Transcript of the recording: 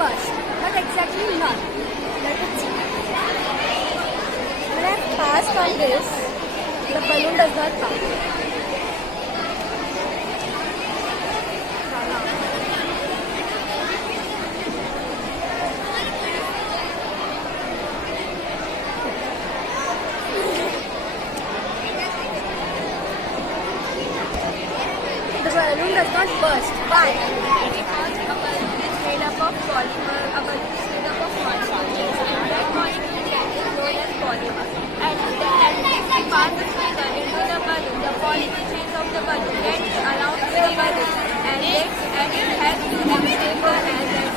burst, but exactly none. Let it see. When I passed on this, the balloon does not come. The balloon does not burst. Why? Because a balloon is made up of polymer, a balloon is made up of molecules, and that molecule is known as polymer. And if we pass the finger into the balloon, the polymer chains of the balloon gets around the balloon, and it helps to stabilize and